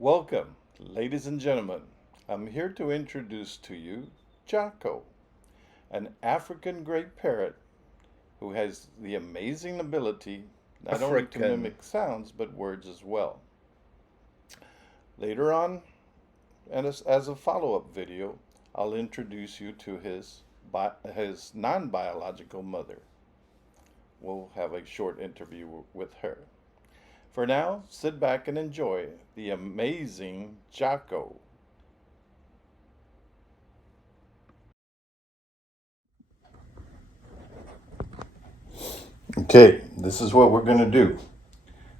Welcome, ladies and gentlemen. I'm here to introduce to you Jocko, an African gray parrot who has the amazing ability not only to African. mimic sounds but words as well. Later on, and as a follow-up video, I'll introduce you to his non-biological mother. We'll have a short interview with her. For now, sit back and enjoy the amazing Jocko. Okay, this is what we're going to do.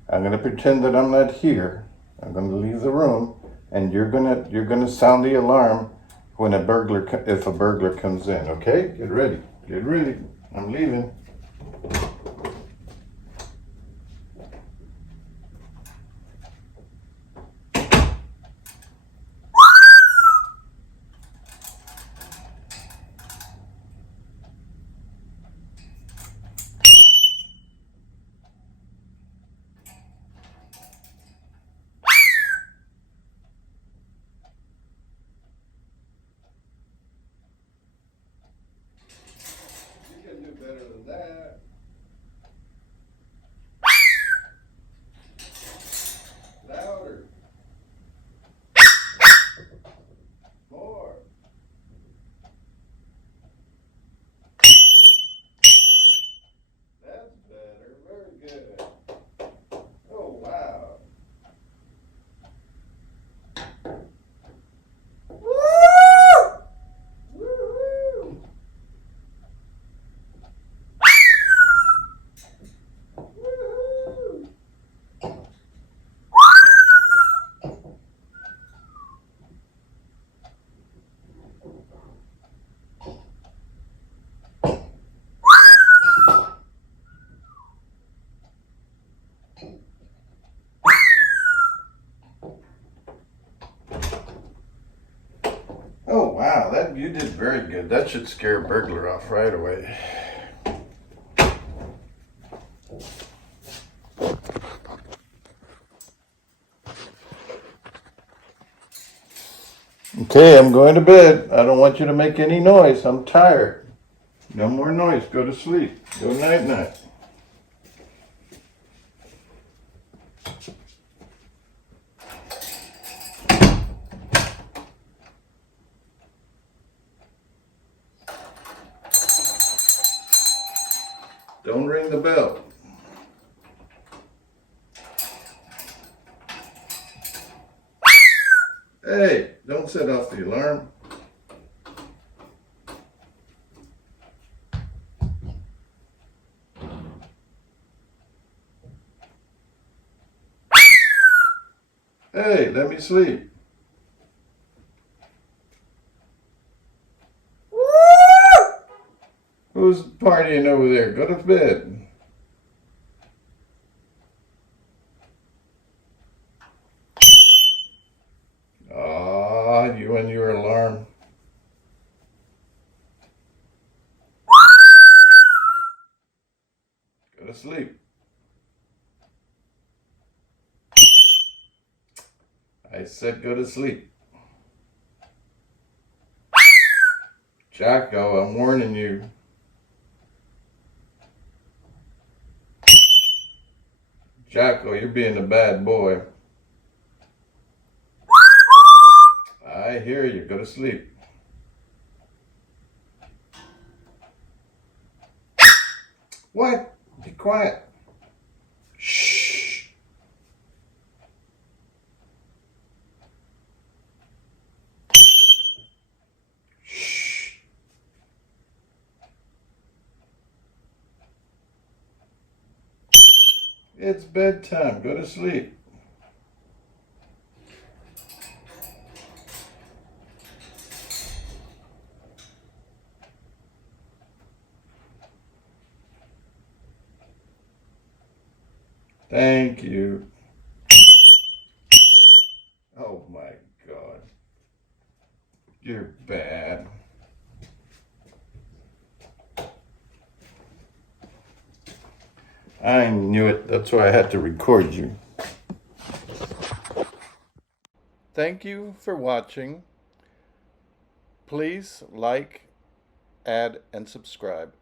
I'm going to pretend that I'm not here. I'm going to leave the room, and you're going to sound the alarm when if a burglar comes in. Okay, get ready. Get ready. I'm leaving. You can do better than that. Louder. More. That's better. Very good. Oh, wow. Woo-hoo! Woo-hoo! Oh wow, that you did very good. That should scare a burglar off right away. Okay, I'm going to bed. I don't want you to make any noise. I'm tired. No more noise. Go to sleep. Go night night. Don't ring the bell. Hey, don't set off the alarm. Hey, let me sleep. Who's partying over there? Go to bed. Ah, you and your alarm. Go to sleep. I said go to sleep. Jocko, I'm warning you. Jocko, you're being a bad boy. I hear you. Go to sleep. What? Be quiet. Shh. Shh. It's bedtime. Go to sleep. Thank you. Oh my God. You're bad. I knew it. That's why I had to record you. Thank you for watching. Please like, add, and subscribe.